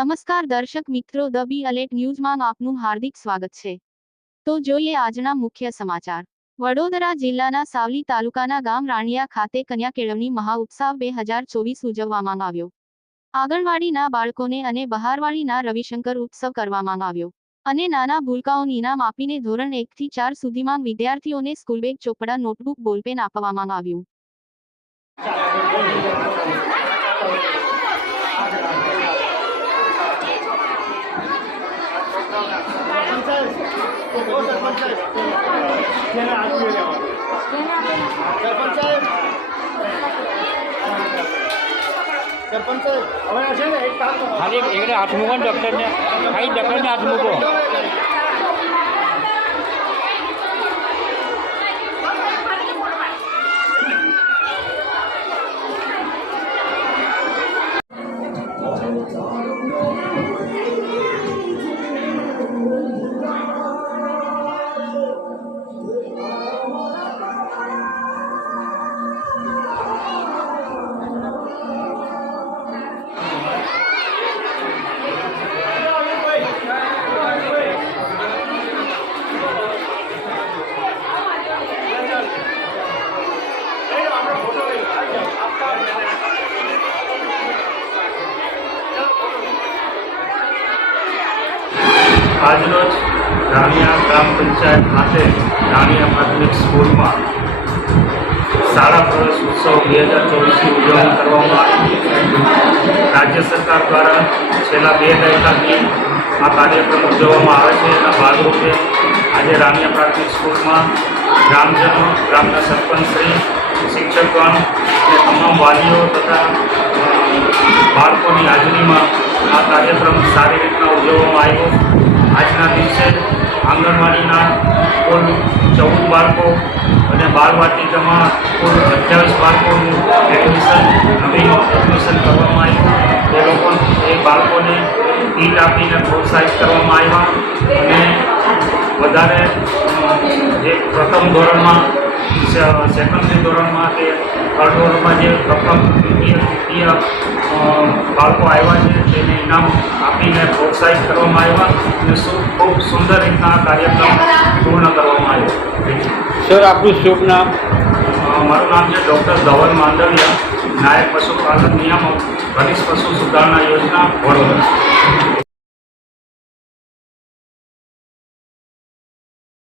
નમસ્કાર દર્શક મિત્રો, ધ બી અલેટ ન્યૂઝમાં આપનું હાર્દિક સ્વાગત છે। તો જોઈએ આજના મુખ્ય સમાચાર। વડોદરા જિલ્લાના સાવલી તાલુકાના ગામ રાણિયા ખાતે કન્યા કેળવણી મહાઉત્સવ 2024 ઉજવવામાં આવ્યો। આંગણવાડીના બાળકોને અને બહારવાળીના રવિશંકર ઉત્સવ કરવામાં આવ્યો અને નાના ભૂલકાઓને ઇનામ આપીને ધોરણ 1 થી 4 સુધીમાં વિદ્યાર્થીઓને સ્કૂલબેગ, ચોપડા, નોટબુક, બોલપેન આપવામાં આવ્યું। ખાલી એકડે હાથ મૂકો ને ડૉક્ટરને, ખાલી ડૉક્ટરને હાથ મૂકો। આજરોજ રાણિયા ગ્રામ પંચાયત ખાતે રાણિયા પ્રાથમિક સ્કૂલમાં શાળા પ્રવેશ ઉત્સવ 2024ની ઉજવણી કરવામાં આવી। રાજ્ય સરકાર દ્વારા છેલ્લા 2 દાયકાથી આ કાર્યક્રમ ઉજવવામાં આવે છે। એના ભાગરૂપે આજે રાણિયા પ્રાથમિક સ્કૂલમાં ગ્રામજનો, ગ્રામના સરપંચશ્રી, શિક્ષકગણ અને તમામ વાલીઓ તથા બાળકોની હાજરીમાં આ કાર્યક્રમ સારી રીતના ઉજવવામાં આવ્યો। આજના દિવસે આંગણવાડીના કુલ 14 બાળકો અને બાળવાટિકામાં કુલ 28 બાળકોનું નવીન એડમિશન કરવામાં આવ્યું। એ લોકો એ બાળકોને કીટ આપીને પ્રોત્સાહિત કરવામાં આવ્યા અને વધારે જે પ્રથમ ધોરણમાં, સેકન્ડરી ધોરણમાં કે થર્ડ ધોરણમાં જે પ્રથમ દ્વિતીય બાળકો આવ્યા છે તેને ઇનામ આપીને પ્રોત્સાહિત કરવામાં આવ્યા અને ખૂબ સુંદર રીતના આ કાર્યક્રમ પૂર્ણ કરવામાં આવ્યો। સર, આપનું શુભ નામ? મારું નામ છે ડૉક્ટર ધવલ માંડવિયા, નાયબ પશુપાલન નિયામક, ભવિષ્ય પશુ સુધારણા યોજના, વડોદરા।